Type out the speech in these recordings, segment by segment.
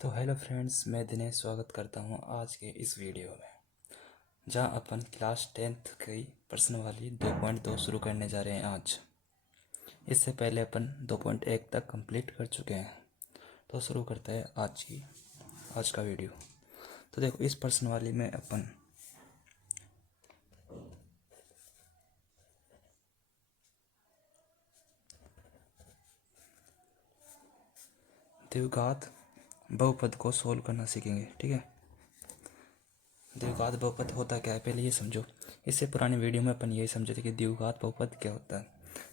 तो hello friends, मैं दिनेश स्वागत करता हूं आज के इस वीडियो में, जहां अपन क्लास 10th की प्रश्न वाली 2.2 शुरू करने जा रहे हैं आज। इससे पहले अपन 2.1 तक कंप्लीट कर चुके हैं। तो शुरू करते हैं आज का वीडियो। तो देखो, इस प्रश्न वाली में अपन द्विघात बहुपद को सोल्व करना सीखेंगे। ठीक है, द्विघात बहुपद होता क्या है पहले ये समझो। इससे पुरानी वीडियो में अपन यही समझे थे कि द्विघात बहुपद क्या होता है।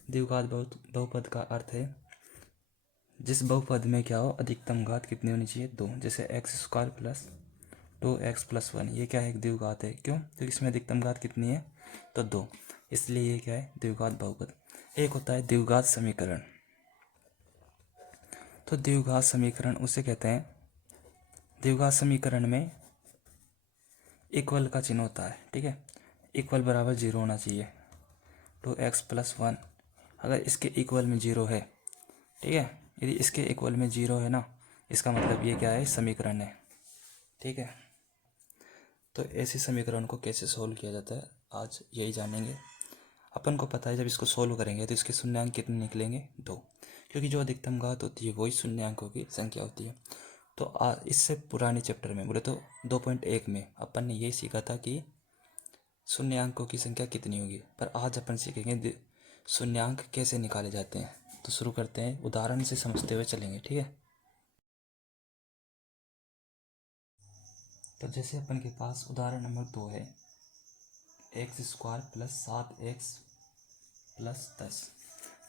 द्विघात बहुपद का अर्थ है जिस बहुपद में क्या हो, अधिकतम घात कितनी होनी चाहिए, 2। जैसे x² प्लस 2x+1, ये क्या है, एक द्विघात है। क्यों? क्योंकि इसमें अधिकतम घात कितनी है, तो 2, इसलिए ये क्या है, द्विघात बहुपद। एक होता है द्विघात समीकरण। तो द्विघात समीकरण उसे कहते हैं, द्विघात समीकरण में इक्वल का चिन्ह होता है। ठीक है, इक्वल बराबर 0 होना चाहिए। 2x+1 अगर इसके इक्वल में 0 है, ठीक है, यदि इसके इक्वल में 0 है ना, इसका मतलब ये क्या है, समीकरण है। ठीक है, तो ऐसे समीकरण को कैसे सोल्व किया जाता है आज यही जानेंगे। अपन को पता है जब इसको सोल्व करेंगे तो इसके शून्यांक कितने निकलेंगे, 2, क्योंकि जो अधिकतम घात होती है वही शून्यांकों की संख्या होती है। तो इससे पुराने चैप्टर में बोले तो 2.1 में अपन ने यही सीखा था कि शून्यांकों की संख्या कितनी होगी, पर आज अपन सीखेंगे शून्यांक कैसे निकाले जाते हैं। तो शुरू करते हैं, उदाहरण से समझते हुए चलेंगे। ठीक है, तो जैसे अपन के पास उदाहरण नंबर 2 है, x² प्लस 7x+10।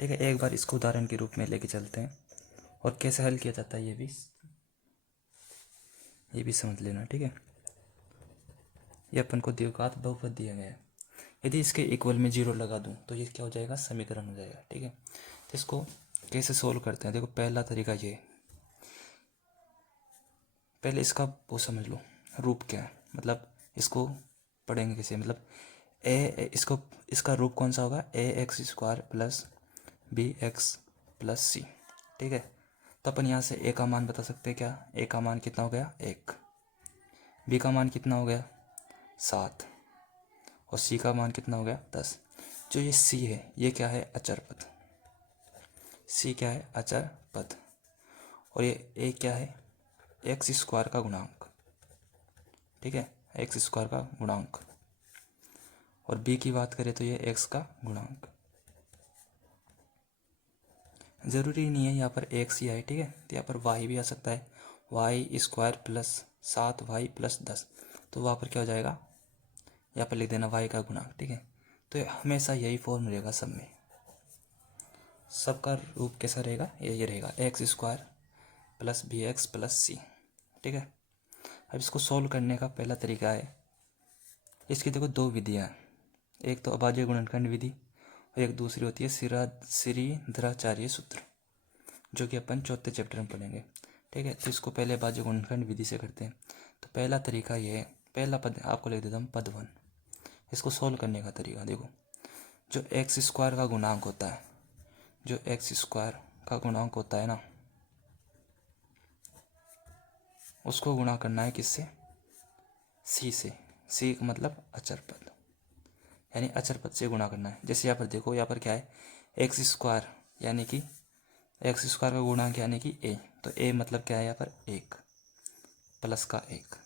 ठीक है, एक बार इसको उदाहरण के रूप में लेके चलते हैं और कैसे हल किया जाता है ये भी समझ लेना। ठीक है, ये अपन को द्विघात बहुपद दिया गया है। यदि इसके इक्वल में 0 लगा दूं तो ये क्या हो जाएगा, समीकरण हो जाएगा। ठीक है, तो इसको कैसे सोल्व करते हैं, देखो पहला तरीका ये, पहले इसका वो समझ लो रूप क्या है, मतलब इसको पढ़ेंगे कैसे, मतलब इसका रूप कौन सा होगा, ax² प्लस bx+c। ठीक है, तो अपन यहाँ से a का मान बता सकते हैं क्या, a का मान कितना हो गया, 1, b का मान कितना हो गया, 7, और c का मान कितना हो गया, 10। जो ये c है ये क्या है, अचर पद। c क्या है, अचर पद। और ये a क्या है, x² का गुणांक। ठीक है, x² का गुणांक। और b की बात करें तो ये x का गुणांक। ज़रूरी नहीं है यहाँ पर x ही आए। ठीक है, तो यहाँ पर y भी आ सकता है, y² प्लस 7y+10। तो वहाँ पर क्या हो जाएगा, यहाँ पर लिख देना y का गुणांक। ठीक है, तो हमेशा यही फॉर्म रहेगा सब में, सबका रूप कैसा रहेगा, ये रहेगा x² प्लस bx+c। ठीक है, अब इसको सोल्व करने का पहला तरीका है, इसकी देखो 2 विधियाँ हैं, एक तो अभाज्य गुणनखंड विधि और एक दूसरी होती है श्रीधराचार्य सूत्र, जो कि अपन 4थे चैप्टर में पढ़ेंगे। ठीक है, तो इसको पहले अभाज्य गुणनखंड विधि से करते हैं। तो पहला तरीका ये है, पहला पद आपको लिख देता हूँ पद 1। इसको सोल्व करने का तरीका देखो, जो x² का गुणांक होता है, जो x² का गुणांक होता है ना, उसको गुणा करना है किससे, c से। c का मतलब अचर पद, यानी अचर पद से गुणा करना है। जैसे यहाँ पर देखो, यहाँ पर क्या है, x² यानी कि x² का गुणांक यानी कि a, तो a मतलब क्या है, यहाँ पर 1 प्लस का 1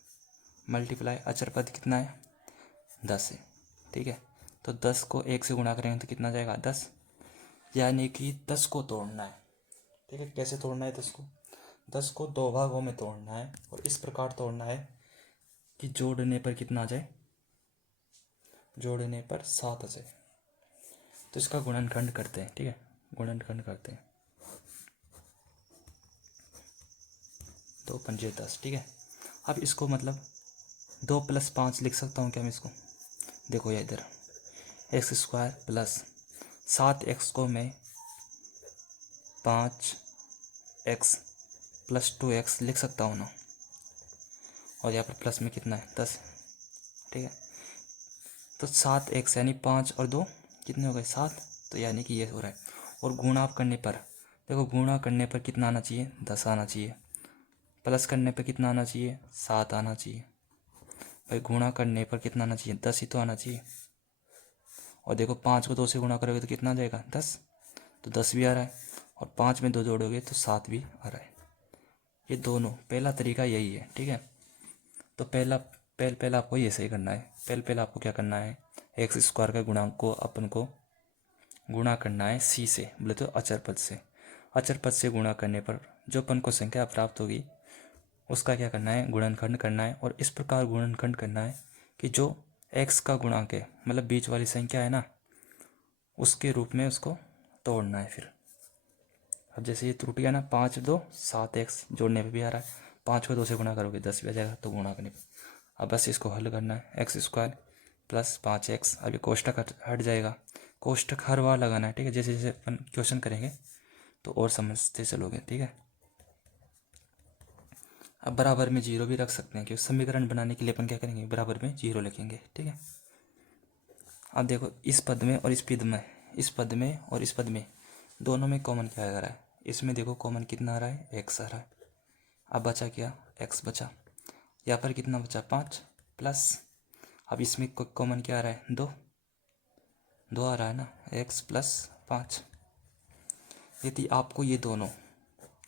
मल्टीप्लाई अचर पद कितना है, 10 है। ठीक है, तो 10 को 1 से गुणा करेंगे तो कितना जाएगा, 10, यानी कि 10 को तोड़ना है। ठीक है, कैसे तोड़ना है 10 को 2 भागों में तोड़ना है, और इस प्रकार तोड़ना है कि जोड़ने पर कितना आ जाए, जोड़ने पर 7 आ जाए। तो इसका गुणनखंड करते हैं। ठीक है, गुणनखंड करते हैं, 2 पंजे 10। ठीक है, अब इसको मतलब 2 + 5 लिख सकता हूँ क्या मैं इसको, देखो ये इधर x² प्लस 7x को मैं 5x+2x लिख सकता हूँ ना, और यहाँ पर प्लस में कितना है, 10। ठीक है, तो 7x यानी 5 और 2 कितने हो गए, 7, तो यानी कि ये हो रहा है। और गुणा करने पर देखो, गुणा करने पर कितना आना चाहिए, 10 आना चाहिए। प्लस करने पर कितना आना चाहिए, 7 आना चाहिए। भाई गुणा करने पर कितना आना चाहिए, 10 ही तो आना चाहिए। और देखो 5 को 2 से गुणा करोगे तो कितना आ जाएगा, 10। तो 10 भी आ रहा है, और 5 में 2 जोड़ोगे तो 7 भी आ रहा है। ये दोनों पहला तरीका यही है, ठीक है। तो पहला आपको ये सही करना है। पहला आपको क्या करना है, एक्स स्क्वायर का गुणांक को अपन को गुणा करना है सी से, बोले तो अचर पद से। अचर पद से गुणा करने पर जो अपन को संख्या प्राप्त होगी उसका क्या करना है, गुणनखंड करना है। और इस प्रकार गुणनखंड करना है कि जो x का गुणांक है, मतलब बीच वाली संख्या है ना, उसके रूप में उसको तोड़ना है। फिर अब जैसे ये त्रुटि है ना, 5 2 7 x जोड़ने पे भी आ रहा है, 5 को 2 से गुणा करोगे 10 भी आ जाएगा, तो गुणा करने पे अब बस इसको हल करना है, एक्स स्क्वायर प्लस 5x। अब ये कोष्टक हट जाएगा, कोष्टक हर बार लगाना है, ठीक है। जैसे जैसे अपन क्वेश्चन करेंगे तो और समझते चलोगे, ठीक है। अब बराबर में जीरो भी रख सकते हैं, क्योंकि समीकरण बनाने के लिए अपन क्या करेंगे, बराबर में जीरो लिखेंगे, ठीक है। अब देखो इस पद में और इस पद में दोनों में कॉमन क्या आ रहा है, इसमें देखो कॉमन कितना आ रहा है, एक्स आ रहा है। अब बचा क्या, एक्स बचा। यहाँ पर कितना बचा, 5 प्लस, अब इसमें कॉमन क्या आ रहा है, 2 आ रहा है ना, एक्स प्लस 5। यदि आपको ये दोनों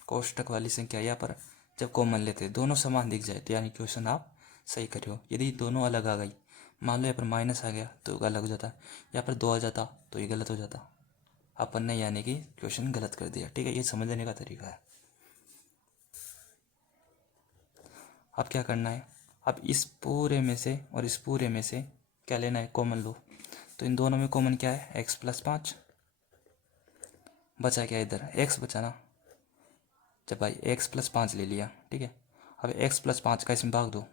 कोष्टक वाली संख्या यहाँ पर जब कॉमन लेते दोनों समान दिख जाए तो यानी क्वेश्चन आप सही कर रहे हो। यदि दोनों अलग आ गई, मान लो यहाँ पर माइनस आ गया तो अलग हो जाता, यहाँ पर 2 आ जाता तो ये गलत हो जाता। अपन ने यानी कि क्वेश्चन गलत कर दिया, ठीक है। ये समझने का तरीका है। अब क्या करना है, अब इस पूरे में से और इस पूरे में से क्या लेना है, कॉमन लो। तो इन दोनों में कॉमन क्या है, एक्स प्लस 5 बचा, क्या इधर एक्स बचा ना। जब भाई एक्स प्लस 5 ले लिया, ठीक है। अब एक्स प्लस 5 का इसमें भाग दो,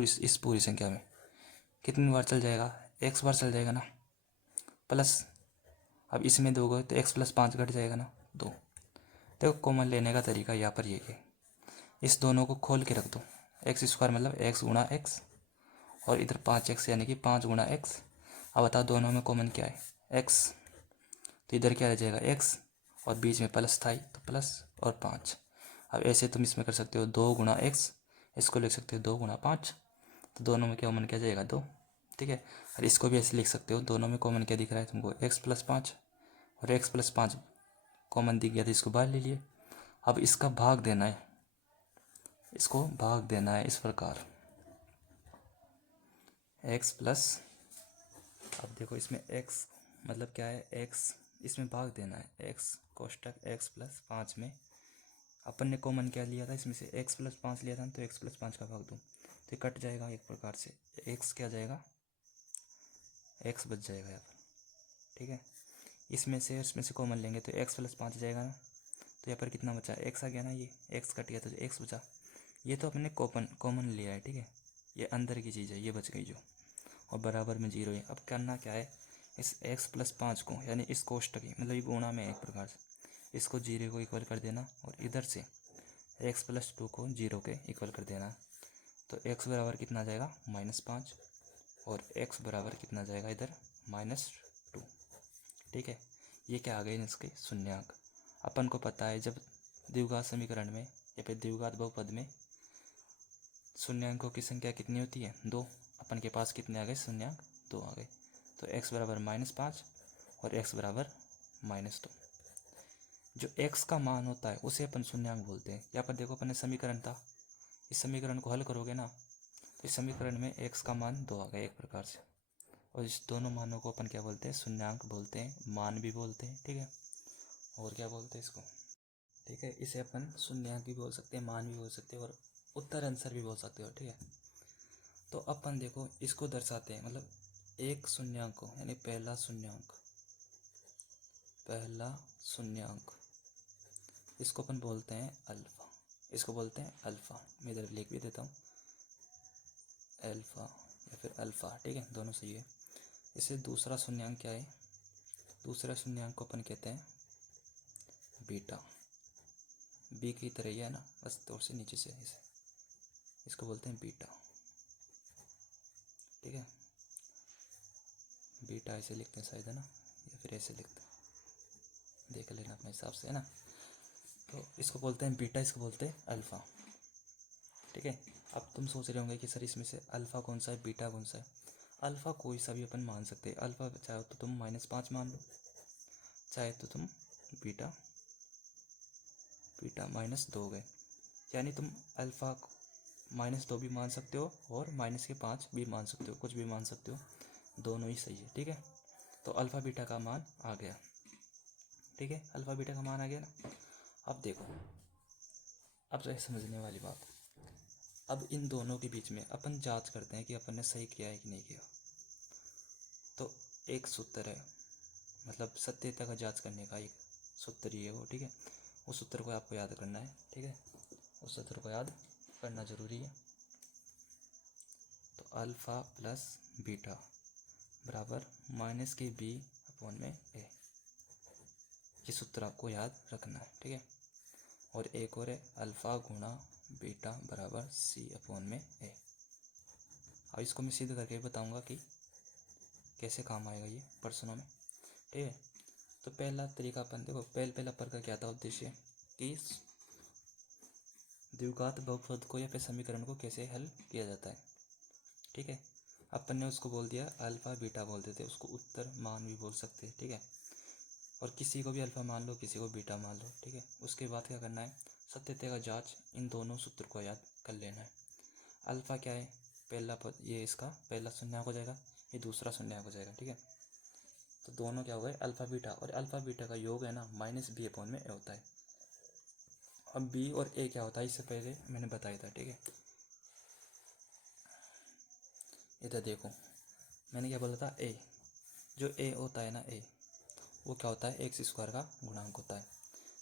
इस पूरी संख्या में कितनी बार चल जाएगा, एक्स बार चल जाएगा ना, प्लस। अब इसमें दोगे तो एक्स प्लस 5 घट जाएगा ना, 2। देखो कॉमन लेने का तरीका यहाँ पर ये है, इस दोनों को खोल के रख दो, एक्स स्क्वायर मतलब एक्स गुणा एक्स, और इधर 5x यानी कि 5 गुणा एक्स। अब बताओ दोनों में कॉमन क्या है, एक्स, तो इधर क्या रह जाएगा, एक्स, और बीच में प्लस था ही तो प्लस और 5। अब ऐसे तुम इसमें कर सकते हो 2 गुणा एक्स, इसको लिख सकते हो 2 गुणा 5, तो दोनों में क्या कॉमन क्या जाएगा, 2, ठीक है। और इसको भी ऐसे लिख सकते हो, दोनों में कॉमन क्या दिख रहा है तुमको, एक्स प्लस 5, और एक्स प्लस 5 कॉमन दिख गया तो इसको बाहर ले लिए। अब इसका भाग देना है, इसको भाग देना है इस प्रकार, एक्स प्लस, अब देखो इसमें एक्स मतलब क्या है, एक्स, इसमें भाग देना है, एक्स कोष्टक एक्स प्लस 5 में अपन ने कॉमन क्या लिया था, इसमें से एक्स प्लस 5 लिया था, तो एक्स प्लस 5 का भाग दूँ तो ये कट जाएगा एक प्रकार से, एक्स क्या जाएगा, एक्स बच जाएगा यहाँ पर, ठीक है। इसमें से कॉमन लेंगे तो एक्स प्लस 5 जाएगा ना, तो यहाँ पर कितना बचा, एक्स आ गया ना, ये एक्स कट गया तो एक्स बचा। ये तो अपने कॉमन लिया है, ठीक है। ये अंदर की चीज़ है, ये बच गई जो, और बराबर में जीरो है। अब करना क्या है, इस एक्स प्लस 5 को यानी इस कोष्टक की मतलब ये गुणा में एक प्रकार से, इसको जीरो को इक्वल कर देना, और इधर से एक्स प्लस 2 को जीरो के इक्वल कर देना। तो एक्स बराबर कितना जाएगा, -5, और एक्स बराबर कितना जाएगा इधर, -2, ठीक है। ये क्या आ गए इसके शून्यांक। अपन को पता है जब द्विघात समीकरण में या फिर द्विघात बहुपद में शून्यांकों की संख्या कितनी होती है, 2। अपन के पास कितने आ गए शून्यांक, 2 आ गए। तो x बराबर -5 और x बराबर -2। जो x का मान होता है उसे अपन शून्यांक बोलते हैं। यहाँ पर देखो अपन ने समीकरण था, इस समीकरण को हल करोगे ना तो इस समीकरण में x का मान 2 आ गया एक प्रकार से, और इस दोनों मानों को अपन क्या बोलते हैं, शून्यांक बोलते हैं, मान भी बोलते हैं, ठीक है। और क्या बोलते हैं इसको, ठीक है। इसे अपन शून्यांक भी बोल सकते हैं, मान भी बोल सकते हैं, और उत्तर आंसर भी बोल सकते हो, ठीक है। तो अपन देखो इसको दर्शाते हैं, मतलब एक शून्यांक को यानी पहला शून्यांक इसको अपन बोलते हैं अल्फा, इसको बोलते हैं अल्फा। मैं इधर लिख भी देता हूँ अल्फा या फिर अल्फा, ठीक है, दोनों सही है। इसे दूसरा शून्यांक क्या है, दूसरा शून्यांक को अपन कहते हैं बीटा, बी की तरह ही है ना, बस थोड़ा से नीचे से इसे, इसको बोलते हैं बीटा, ठीक है। बीटा ऐसे लिखते हैं शायद, है ना, या फिर ऐसे लिखते हैं, देख लेना अपने हिसाब से, है ना। तो इसको बोलते हैं बीटा, इसको बोलते हैं अल्फ़ा। ठीक है। अब तुम सोच रहे होंगे कि सर इसमें से अल्फ़ा कौन सा है, बीटा कौन सा है। अल्फ़ा कोई सा भी अपन मान सकते हैं। अल्फ़ा चाहे तो तुम -5 मान लो, चाहे तो तुम बीटा बीटा -2 गए, यानी तुम अल्फ़ा -2 भी मान सकते हो और -5 भी मान सकते हो, कुछ भी मान सकते हो, दोनों ही सही है। ठीक है, तो अल्फ़ा बीटा का मान आ गया। ठीक है, अल्फ़ा बीटा का मान आ गया ना। अब देखो, अब जो है समझने वाली बात, अब इन दोनों के बीच में अपन जांच करते हैं कि अपन ने सही किया है कि नहीं किया। तो एक सूत्र है, मतलब सत्यता का जांच करने का एक सूत्र ही है वो। ठीक है, उस सूत्र को आपको याद करना है। ठीक है, उस सूत्र को याद करना ज़रूरी है। तो अल्फ़ा प्लस बीटा बराबर -b/a, ये सूत्र आपको याद रखना है। ठीक है, और एक और है अल्फ़ा गुणा बीटा बराबर c/a। अब इसको मैं सिद्ध करके बताऊंगा कि कैसे काम आएगा ये प्रश्नों में। ठीक है, तो पहला तरीका अपन देखो, पहला पर का क्या था उद्देश्य कि द्विघात बहुपद को या फिर समीकरण को कैसे हल किया जाता है। ठीक है, अपन ने उसको बोल दिया अल्फ़ा बीटा बोल देते, उसको उत्तर मान भी बोल सकते हैं। ठीक है, और किसी को भी अल्फ़ा मान लो, किसी को बीटा मान लो। ठीक है, उसके बाद क्या करना है, सत्यता का जांच इन दोनों सूत्र को याद कर लेना है। अल्फ़ा क्या है, पहला पद, ये इसका पहला शून्यक हो जाएगा, ये दूसरा शून्यक हो जाएगा। ठीक है, तो दोनों क्या हो गए अल्फ़ा बीटा, और अल्फ़ा बीटा का योग है ना -b/a होता है। अब b और a क्या होता है, इससे पहले मैंने बताया था। ठीक है, इधर देखो मैंने क्या बोला था, a, जो a होता है ना, a वो क्या होता है, एक्स स्क्वायर का गुणांक होता है।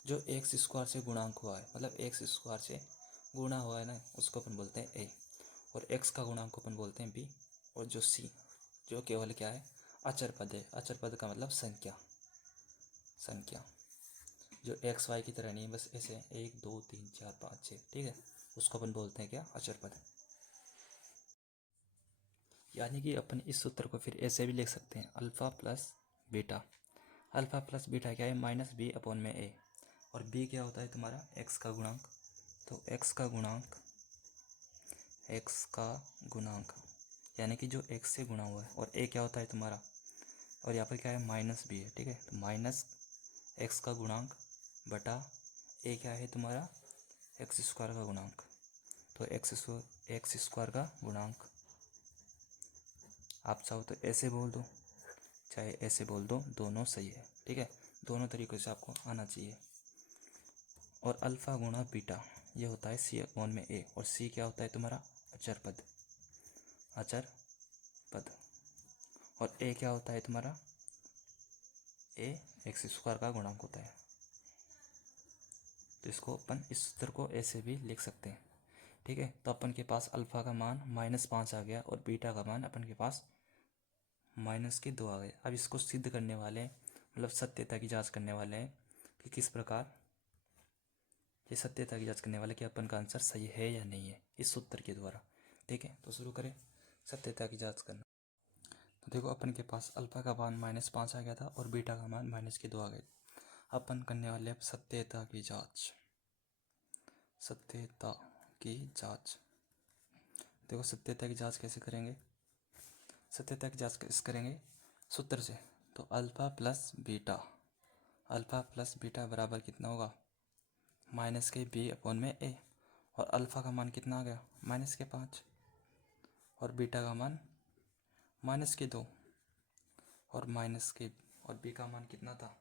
जो एक्स स्क्वायर से गुणांक हुआ है, मतलब एक्स स्क्वायर से गुणा हुआ है ना, उसको अपन बोलते हैं a, और x का गुणांक को अपन बोलते हैं b, और जो c जो केवल क्या है, अचर पद है। अचर पद का मतलब संख्या, संख्या जो एक्स वाई की तरह नहीं है, बस ऐसे 1 2 3 4 5 6। ठीक है, उसको अपन बोलते हैं क्या, अचर पद। यानी कि अपन इस सूत्र को फिर ऐसे भी लिख सकते हैं, alpha plus beta. Alpha plus beta क्या है, -b/a, और b क्या होता है तुम्हारा, x का गुणांक। तो x का गुणांक, x का गुणांक यानी कि जो x से गुणा हुआ है, और a क्या होता है तुम्हारा, और यहाँ पर क्या है, -b है। ठीक है, तो -x का गुणांक बटा a क्या है तुम्हारा, एक्स स्क्वायर का गुणांक। तो एक्स स्क्वायर का गुणांक, आप चाहो तो ऐसे बोल दो चाहे ऐसे बोल दो, दोनों सही है। ठीक है, दोनों तरीक़ों से आपको आना चाहिए। और अल्फ़ा गुणा बीटा ये होता है c/a, और c क्या होता है तुम्हारा, अचर पद, अचर पद। और a क्या होता है तुम्हारा, a एक्स स्क्वायर का गुणांक होता है। तो इसको अपन इस सूत्र को ऐसे भी लिख सकते हैं। ठीक है, तो अपन के पास अल्फ़ा का मान -5 आ गया, और बीटा का मान अपन के पास -2 आ गए। अब इसको सिद्ध करने वाले हैं, मतलब सत्यता की जांच करने वाले हैं कि किस प्रकार, ये सत्यता की जांच करने वाले कि अपन का आंसर सही है या नहीं है इस सूत्र के द्वारा। ठीक है, तो शुरू करें सत्यता की जांच करना। तो देखो अपन के पास अल्फ़ा का मान -5 आ गया था, और बीटा का मान -2 आ गए। अपन करने वाले अब सत्यता की जांच, सत्यता की जांच। देखो सत्यता की जांच कैसे करेंगे, सत्यता की जांच कैसे करेंगे, सूत्र से। तो alpha plus beta, alpha plus beta बराबर कितना होगा, -b/a, और अल्फ़ा का मान कितना आ गया, -5, और बीटा का मान -2, और और b का मान कितना था,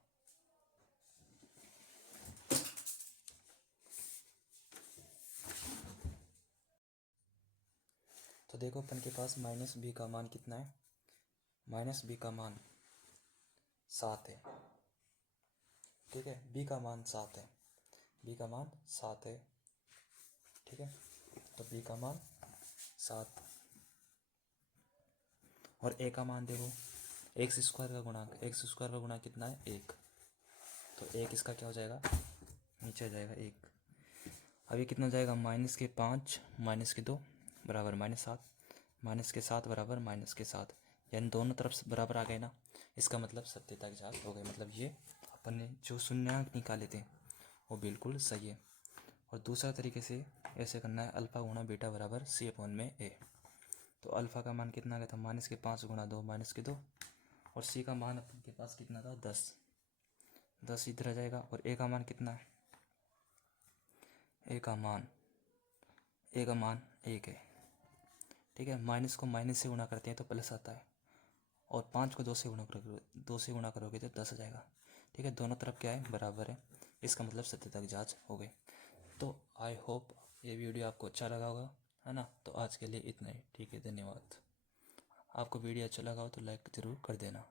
तो देखो अपन के पास -b का मान कितना है, -b का मान 7 है। ठीक है, b का मान 7 है, b का मान 7 है। ठीक है, तो b का मान 7, और a का मान देखो, एक्स स्क्वायर का गुणांक, एक्स स्क्वायर का गुणांक कितना है, 1, तो 1 इसका क्या हो जाएगा, नीचे आ जाएगा 1। अब ये कितना हो जाएगा, -5 -2 बराबर -7, -7 बराबर -7, यानी दोनों तरफ से बराबर आ गए ना। इसका मतलब सत्यता की जांच हो गई, मतलब ये अपन ने जो शून्यंक निकाले थे वो बिल्कुल सही है। और दूसरा तरीके से ऐसे करना है, अल्फ़ा गुणा बीटा बराबर सी अपॉन में ए। तो अल्फ़ा का मान कितना आ गया था, -5 गुणा 2 -2, और सी का मान अपन के पास कितना था 10 इधर आ जाएगा। और ए का मान कितना है, ए का मान 1 है, ठीक है। माइनस को माइनस से गुणा करते हैं तो प्लस आता है, और 5 को 2 से गुणा करोगे तो 10 आ जाएगा, ठीक है। दोनों तरफ क्या है, बराबर है। इसका मतलब सत्यता की जांच हो गई। तो आई होप ये वीडियो आपको अच्छा लगा होगा, है ना। तो आज के लिए इतना ही, ठीक है, धन्यवाद। आपको वीडियो अच्छा लगा हो तो लाइक ज़रूर कर देना।